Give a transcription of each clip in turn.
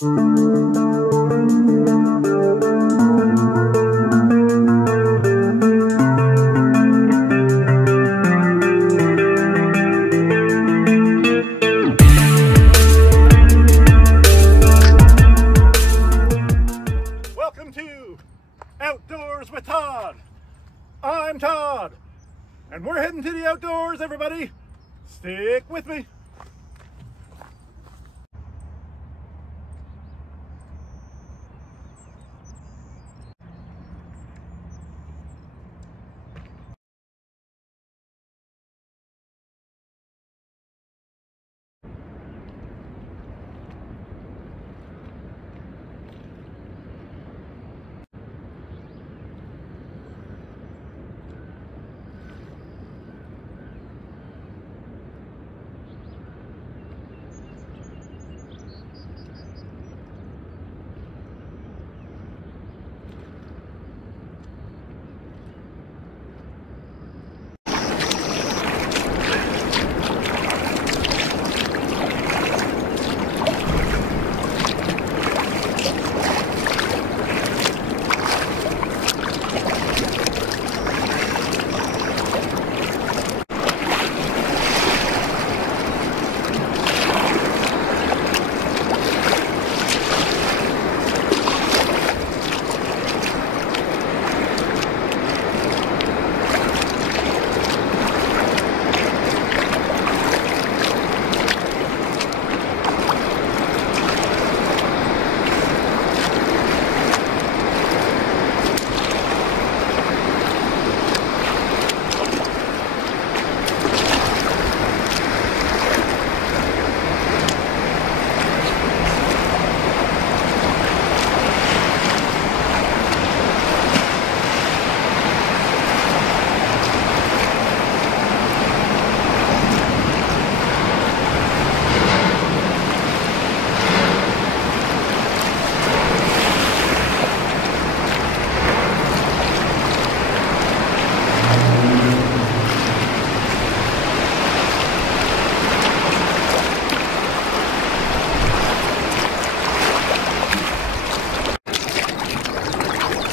Welcome to Outdoors with Todd. I'm Todd, and we're heading to the outdoors, everybody. Stick with me.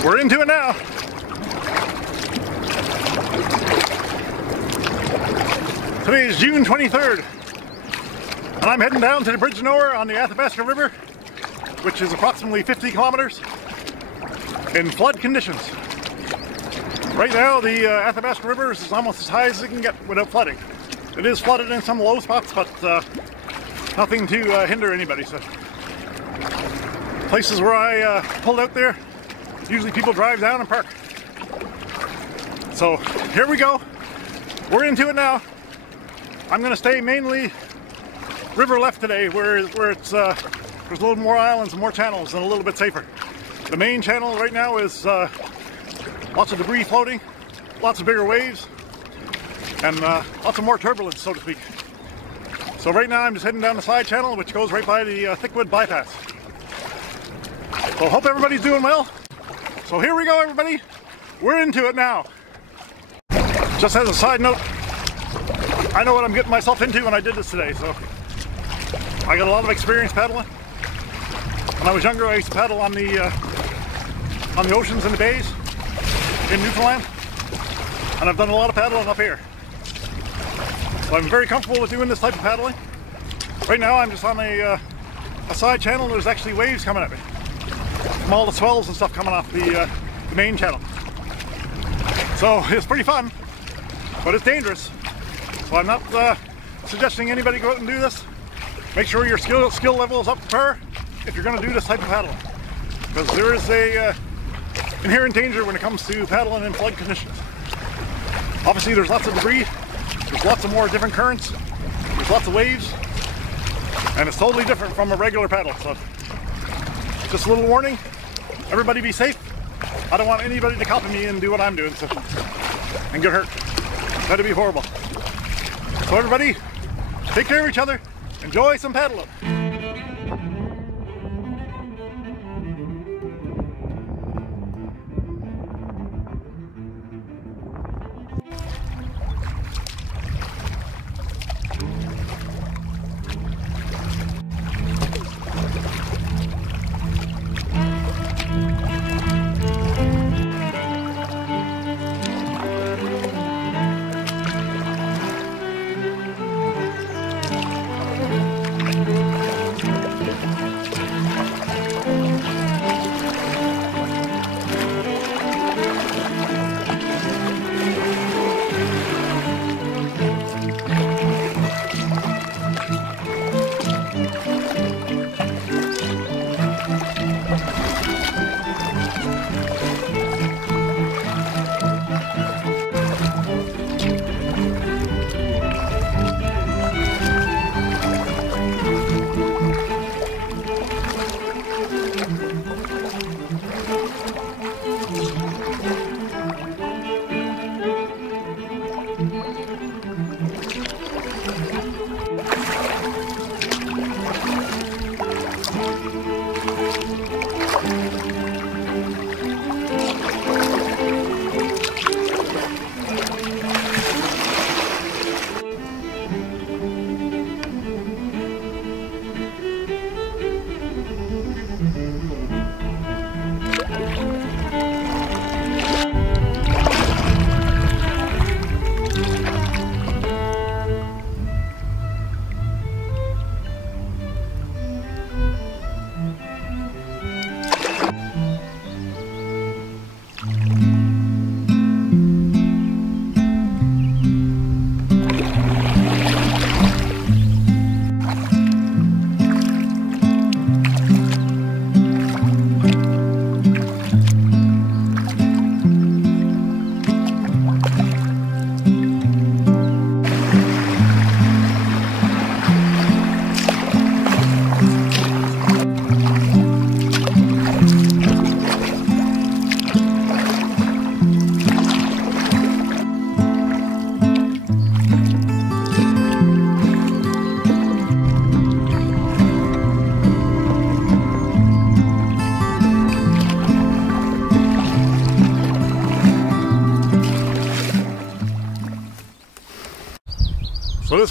We're into it now. Today is June 23rd, and I'm heading down to the Bridge of Nowhere on the Athabasca River, which is approximately 50 kilometers in flood conditions. Right now, the Athabasca River is almost as high as it can get without flooding. It is flooded in some low spots, but nothing to hinder anybody. So, places where I pulled out there, usually people drive down and park. So here we go. We're into it now. I'm going to stay mainly river left today, where it's there's a little more islands and more channels and a little bit safer. The main channel right now is lots of debris floating, lots of bigger waves, and lots of more turbulence, so to speak. So right now I'm just heading down the side channel, which goes right by the Thickwood bypass. So hope everybody's doing well. So here we go, everybody. We're into it now. Just as a side note, I know what I'm getting myself into when I did this today, so I got a lot of experience paddling. When I was younger, I used to paddle on the oceans and the bays in Newfoundland, and I've done a lot of paddling up here. So I'm very comfortable with doing this type of paddling. Right now I'm just on a side channel, and there's actually waves coming at me from all the swells and stuff coming off the main channel. So it's pretty fun, but it's dangerous. So I'm not suggesting anybody go out and do this. Make sure your skill level is up to par if you're going to do this type of paddling, because there is a inherent danger when it comes to paddling in flood conditions. Obviously there's lots of debris, there's lots of more different currents, there's lots of waves, and it's totally different from a regular paddle. So just a little warning, everybody be safe. I don't want anybody to copy me and do what I'm doing and get hurt. That'd be horrible. So everybody, take care of each other, enjoy some paddling.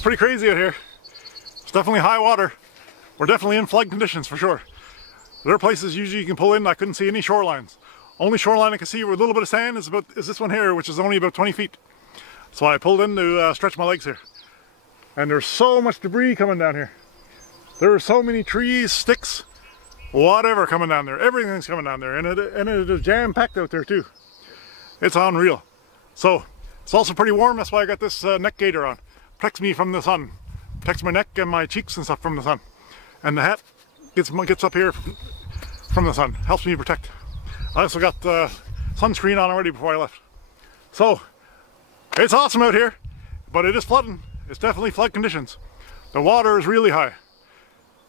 pretty crazy out here. It's definitely high water. We're definitely in flood conditions for sure. There are places usually you can pull in. I couldn't see any shorelines. Only shoreline I can see with a little bit of sand is this one here, which is only about 20 feet. So I pulled in to stretch my legs here. And there's so much debris coming down here. There are so many trees, sticks, whatever coming down there. Everything's coming down there, and it is jam-packed out there too. It's unreal. So it's also pretty warm. That's why I got this neck gaiter on. Protects me from the sun. Protects my neck and my cheeks and stuff from the sun. And the hat gets up here from the sun. Helps me protect. I also got sunscreen on already before I left. So it's awesome out here, but it is flooding. It's definitely flood conditions. The water is really high.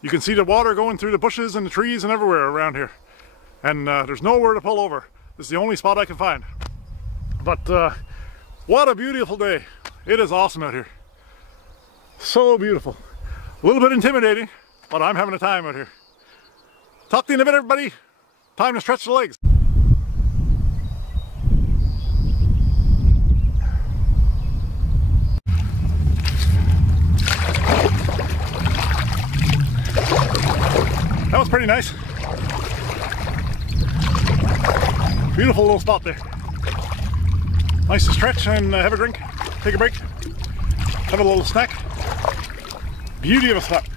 You can see the water going through the bushes and the trees and everywhere around here. And there's nowhere to pull over. This is the only spot I can find. But what a beautiful day. It is awesome out here. So beautiful. A little bit intimidating, but I'm having a time out here. Talk to you in a bit, everybody. Time to stretch the legs. That was pretty nice. Beautiful little spot there. Nice to stretch and have a drink, take a break, have a little snack. Beauty of a spot.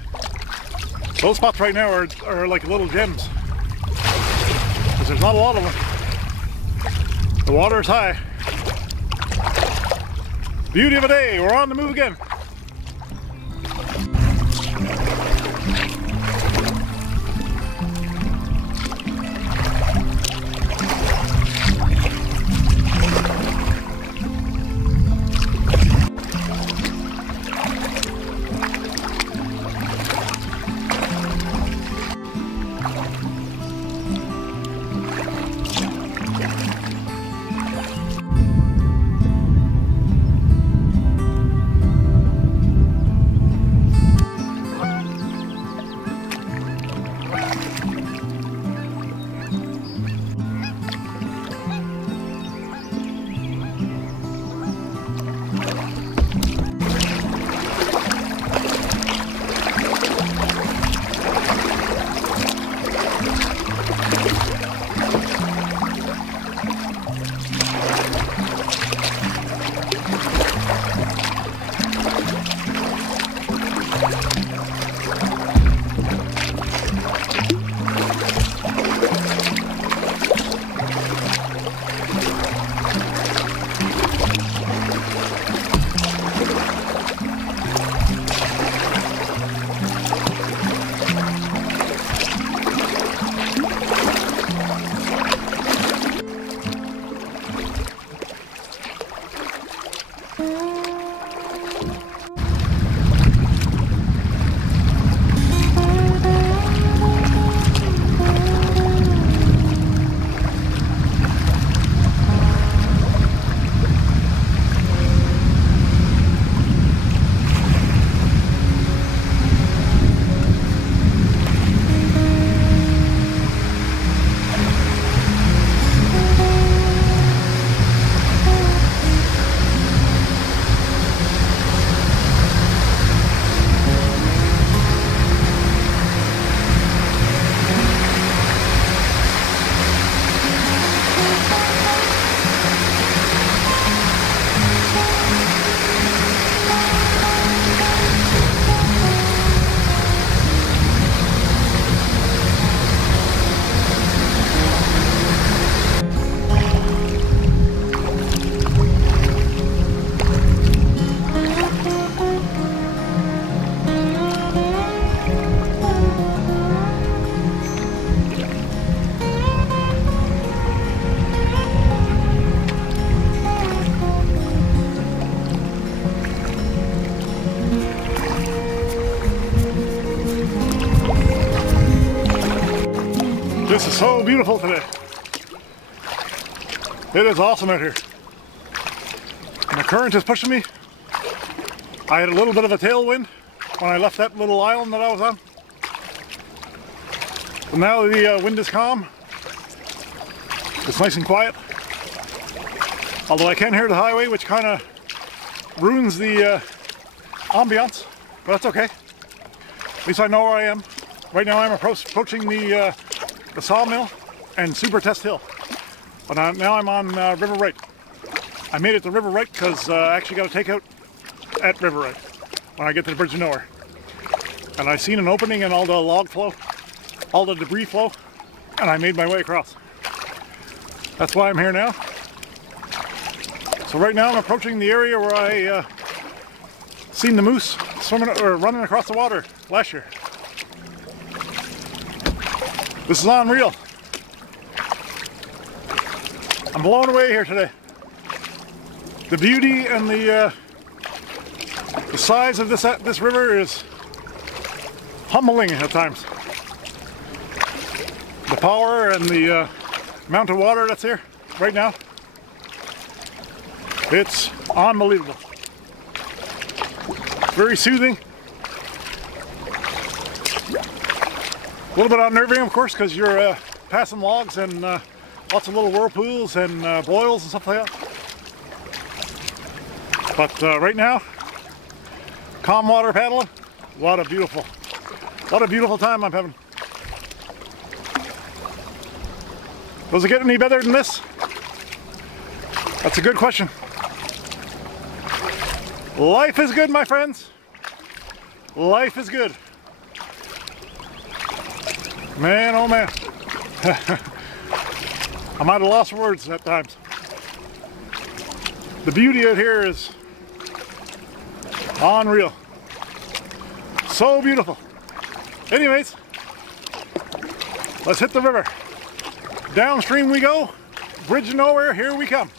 Those spots right now are like little gems, because there's not a lot of them. The water is high. Beauty of a day. We're on the move again. This is so beautiful today. It is awesome out here. And the current is pushing me. I had a little bit of a tailwind when I left that little island that I was on. But now the wind is calm. It's nice and quiet. Although I can hear the highway, which kind of ruins the ambiance, but that's okay. At least I know where I am. Right now I'm approaching the sawmill and Super Test Hill. But now I'm on River Right. I made it to River Right because I actually got a takeout at River Right when I get to the Bridge of Nowhere. And I seen an opening in all the log flow, all the debris flow, and I made my way across. That's why I'm here now. So right now I'm approaching the area where I seen the moose swimming or running across the water last year. This is unreal. I'm blown away here today. The beauty and the size of this river is humbling at times. The power and the amount of water that's here right now, it's unbelievable. Very soothing. A little bit unnerving, of course, because you're passing logs and lots of little whirlpools and boils and stuff like that. But right now, calm water paddling. What a beautiful time I'm having. Does it get any better than this? That's a good question. Life is good, my friends. Life is good. Man, oh man. I'm at a loss of words at times. The beauty out here is unreal. So beautiful. Anyways, let's hit the river. Downstream we go. Bridge of Nowhere, here we come.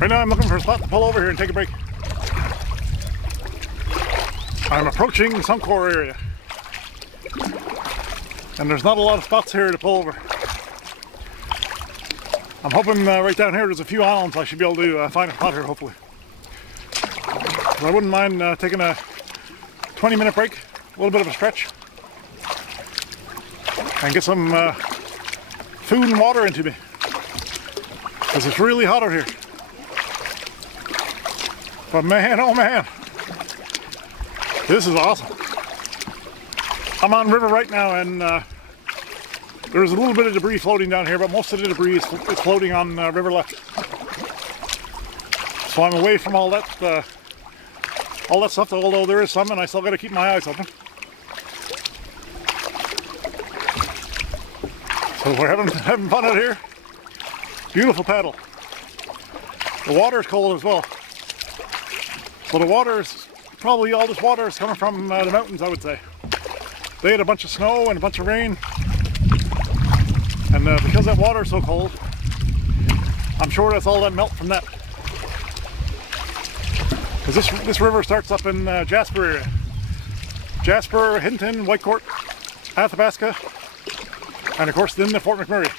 Right now I'm looking for a spot to pull over here and take a break. I'm approaching Suncor area. And there's not a lot of spots here to pull over. I'm hoping right down here there's a few islands I should be able to find a spot here, hopefully. So I wouldn't mind taking a 20-minute break, a little bit of a stretch, and get some food and water into me, because it's really hot out here. But man, oh man, this is awesome. I'm on river right now, and there's a little bit of debris floating down here, but most of the debris is floating on river left. So I'm away from all that stuff, although there is some, and I still got to keep my eyes open. So we're having fun out here. Beautiful paddle. The water is cold as well. So the water is probably, all this water is coming from the mountains, I would say. They had a bunch of snow and a bunch of rain, and because that water is so cold, I'm sure that's all that melt from that. Because this river starts up in Jasper area. Jasper, Hinton, Whitecourt, Athabasca, and of course then the Fort McMurray.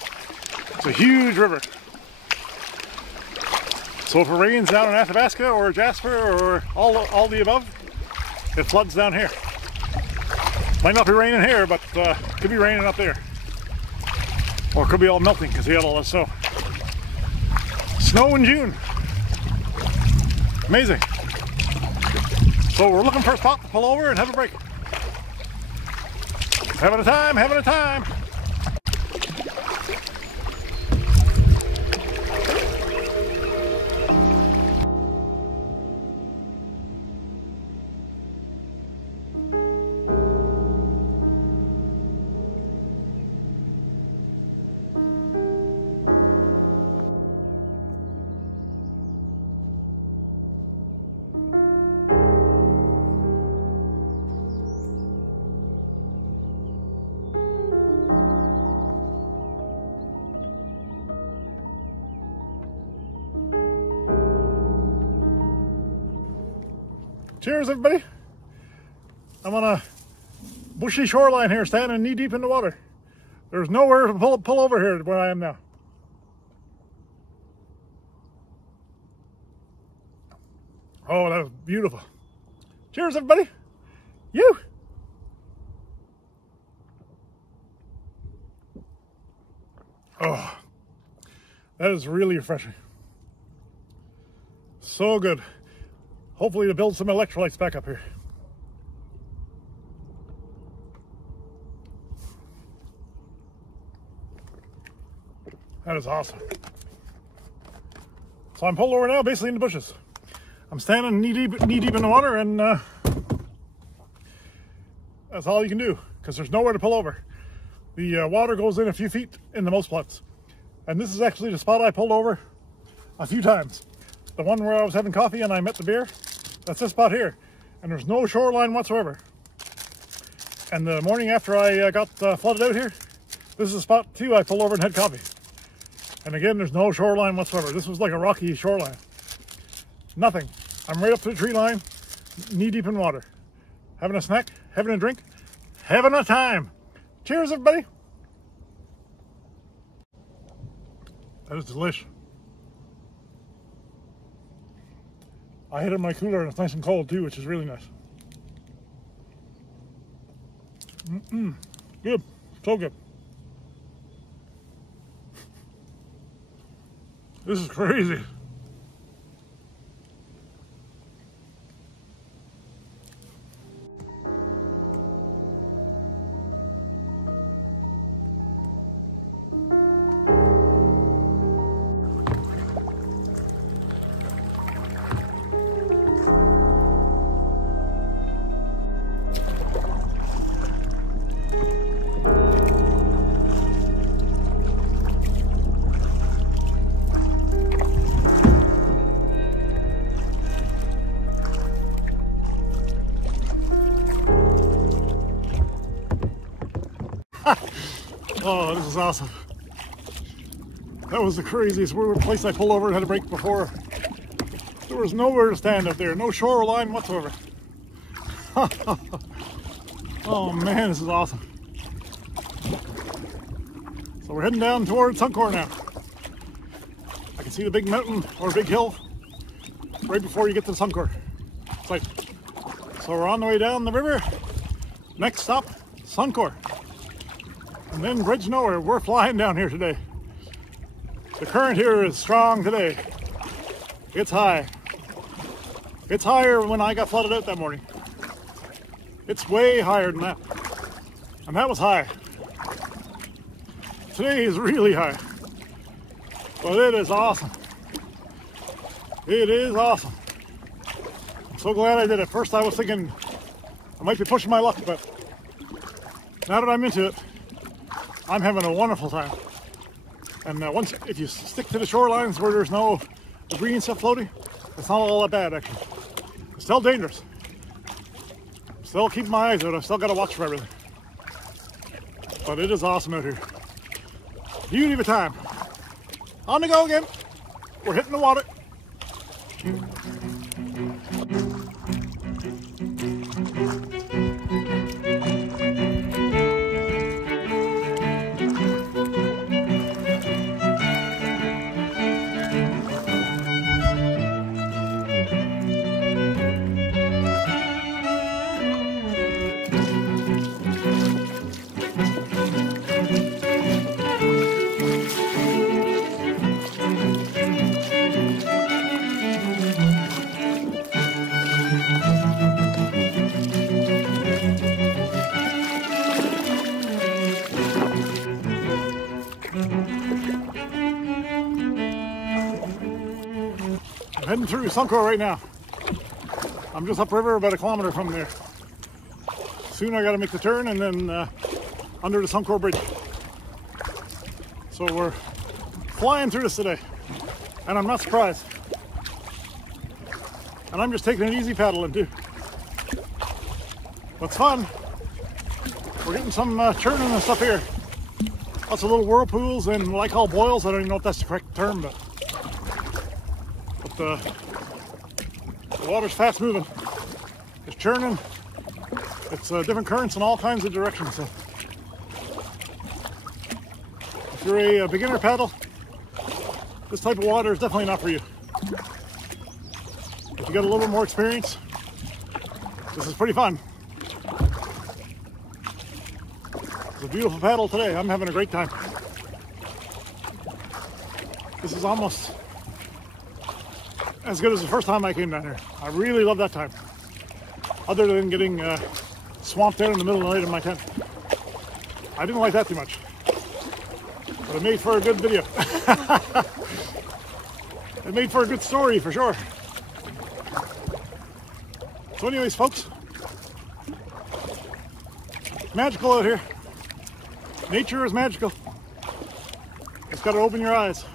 It's a huge river. So if it rains down in Athabasca or Jasper or all the above, it floods down here. Might not be raining here, but could be raining up there. Or it could be all melting because we had all that snow. Snow in June. Amazing. So we're looking for a spot to pull over and have a break. Having a time, having a time. Cheers, everybody. I'm on a bushy shoreline here, standing knee deep in the water. There's nowhere to pull over here where I am now. Oh, that was beautiful. Cheers, everybody. You. Oh, that is really refreshing. So good. Hopefully to build some electrolytes back up here. That is awesome. So I'm pulled over now, basically in the bushes. I'm standing knee deep in the water, and that's all you can do, because there's nowhere to pull over. The water goes in a few feet in the most spots. And this is actually the spot I pulled over a few times. The one where I was having coffee and I met the bear. That's this spot here, and there's no shoreline whatsoever. And the morning after I got flooded out here, this is a spot too I pulled over and had coffee. And again, there's no shoreline whatsoever. This was like a rocky shoreline. Nothing. I'm right up to the tree line, knee deep in water. Having a snack, having a drink, having a time. Cheers, everybody. That is delish. I hid it in my cooler, and it's nice and cold too, which is really nice. Good. So good. This is crazy. Oh, this is awesome. That was the craziest place I pulled over and had a break before. There was nowhere to stand up there, no shoreline whatsoever. Oh man, this is awesome. So we're heading down towards Suncor now. I can see the big mountain or big hill right before you get to Suncor. It's like, so we're on the way down the river. Next stop, Suncor. And then Bridge Nowhere. We're flying down here today. The current here is strong today. It's high. It's higher when I got flooded out that morning. It's way higher than that. And that was high. Today is really high. But it is awesome. It is awesome. I'm so glad I did it. First I was thinking I might be pushing my luck, but now that I'm into it, I'm having a wonderful time. And if you stick to the shorelines where there's no debris and stuff floating, it's not all that bad actually. It's still dangerous. Still keep my eyes out. I've still got to watch for everything. But it is awesome out here. Beauty of a time. On the go again. We're hitting the water. I'm heading through Suncor right now. I'm just upriver about 1 kilometer from there. Soon I got to make the turn and then under the Suncor Bridge. So we're flying through this today, and I'm not surprised. And I'm just taking it easy paddling too. What's fun? We're getting some churning and stuff here. Lots of little whirlpools and what I call boils. I don't even know if that's the correct term, but the water's fast moving. It's churning. It's different currents in all kinds of directions. So if you're a beginner paddle, this type of water is definitely not for you. If you got a little bit more experience, this is pretty fun. It's a beautiful paddle today. I'm having a great time. This is almost as good as the first time I came down here. I really love that time. Other than getting swamped out in the middle of the night in my tent. I didn't like that too much. But it made for a good video. It made for a good story for sure. So anyways, folks, magical out here. Nature is magical. Just got to open your eyes.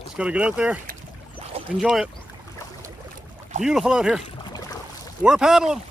Just got to get out there, enjoy it. Beautiful out here. We're paddling.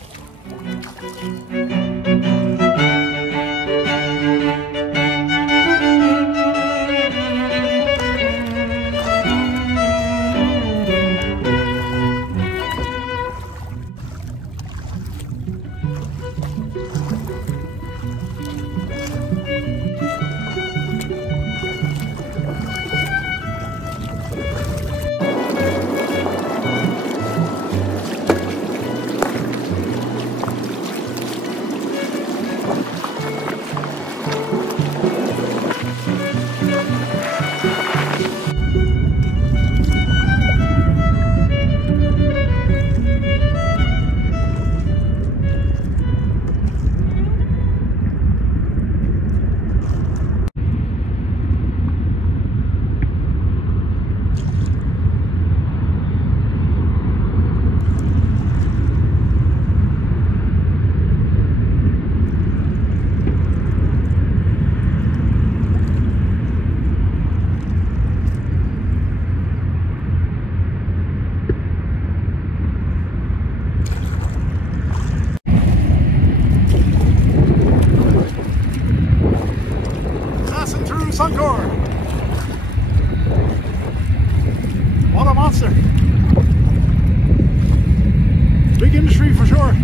Suncor. What a monster. Big industry for sure.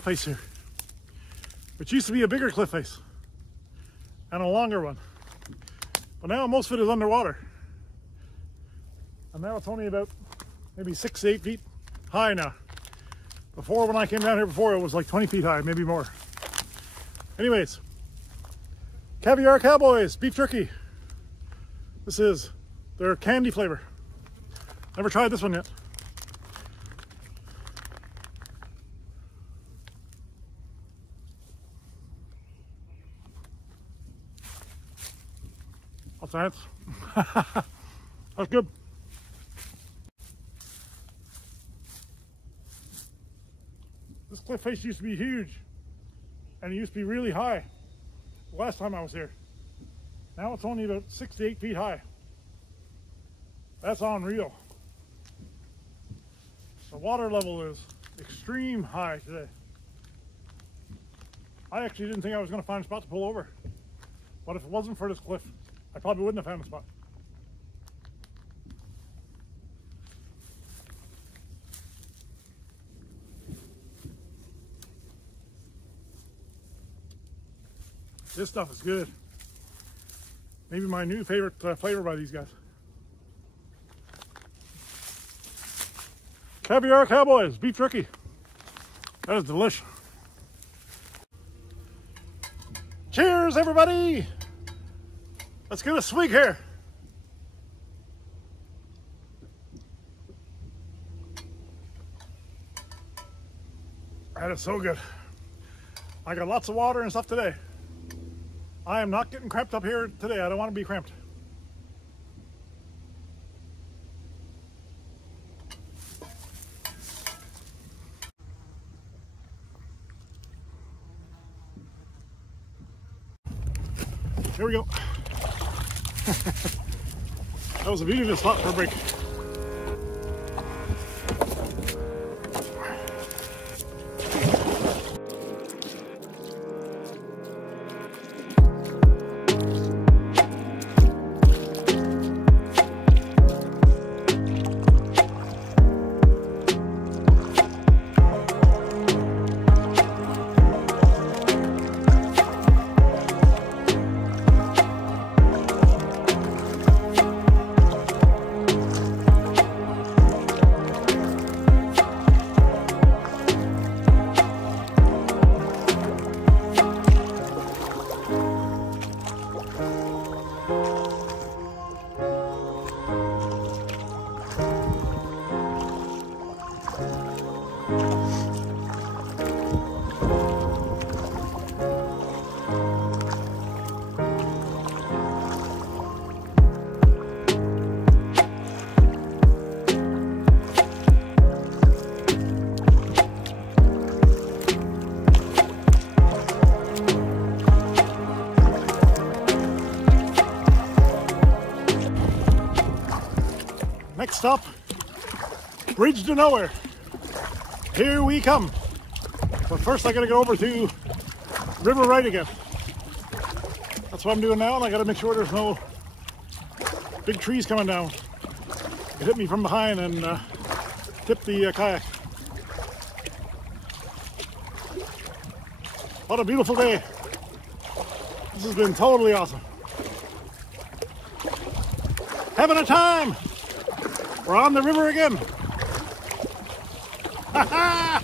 cliff face here, which used to be a bigger cliff face and a longer one. But now most of it is underwater. And now it's only about maybe 6 to 8 feet high now. Before, when I came down here before, it was like 20 feet high, maybe more. Anyways, Caviar Cowboys beef jerky. This is their candy flavor. Never tried this one yet. That's nice. That's good. This cliff face used to be huge, and it used to be really high the last time I was here. Now it's only about 6 to 8 feet high. That's unreal. The water level is extreme high today. I actually didn't think I was going to find a spot to pull over, but if it wasn't for this cliff, I probably wouldn't have found a spot. This stuff is good. Maybe my new favorite flavor by these guys. Caviar Cowboys beef jerky. That is delicious. Cheers, everybody! Let's get a swig here. That is so good. I got lots of water and stuff today. I am not getting cramped up here today. I don't want to be cramped. Here we go. That was a beautiful spot for a break. Next stop, Bridge to Nowhere. Here we come. But first I gotta go over to River Right again. That's what I'm doing now, and I gotta make sure there's no big trees coming down. It hit me from behind and tipped the kayak. What a beautiful day. This has been totally awesome. Having a time. We're on the river again. Ha ha!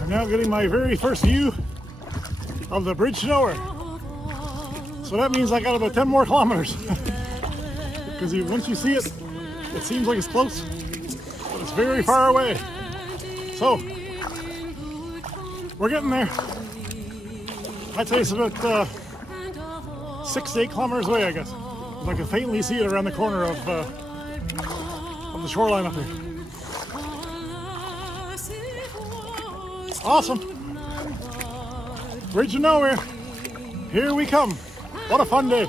I'm now getting my very first view of the Bridge to Nowhere. So that means I got about 10 more kilometers. Because once you see it, it seems like it's close, but it's very far away. So, we're getting there. I'd say it's about 6 to 8 kilometers away, I guess. I can faintly see it around the corner of the shoreline up here. Awesome. Bridge to Nowhere. Here we come. What a fun day.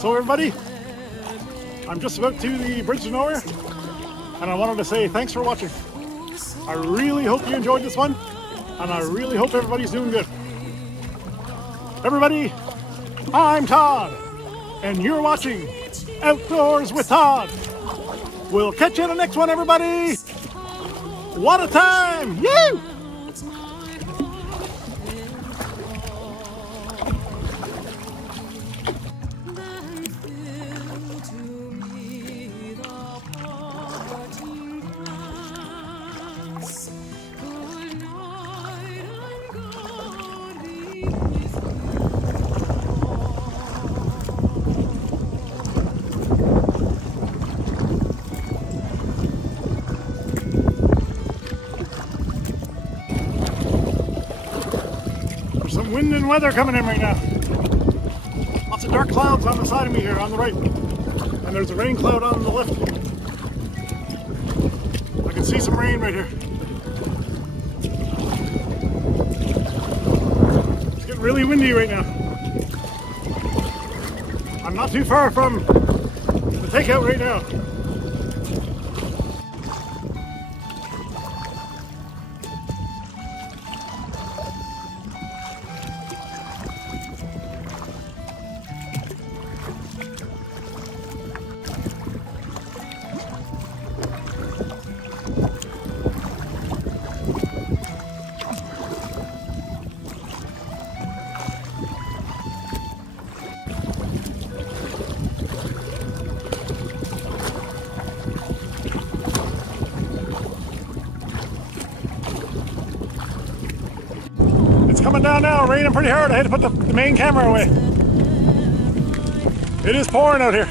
So everybody, I'm just about to the bridge to nowhere, and I wanted to say thanks for watching. I really hope you enjoyed this one, and I really hope everybody's doing good. Everybody, I'm Todd, and you're watching Outdoors with Todd. We'll catch you in the next one, everybody. What a time! Woo! Some wind and weather coming in right now. Lots of dark clouds on the side of me here on the right. And there's a rain cloud on the left. I can see some rain right here. It's getting really windy right now. I'm not too far from the takeout right now. It's coming down now, raining pretty hard. I had to put the main camera away. It is pouring out here.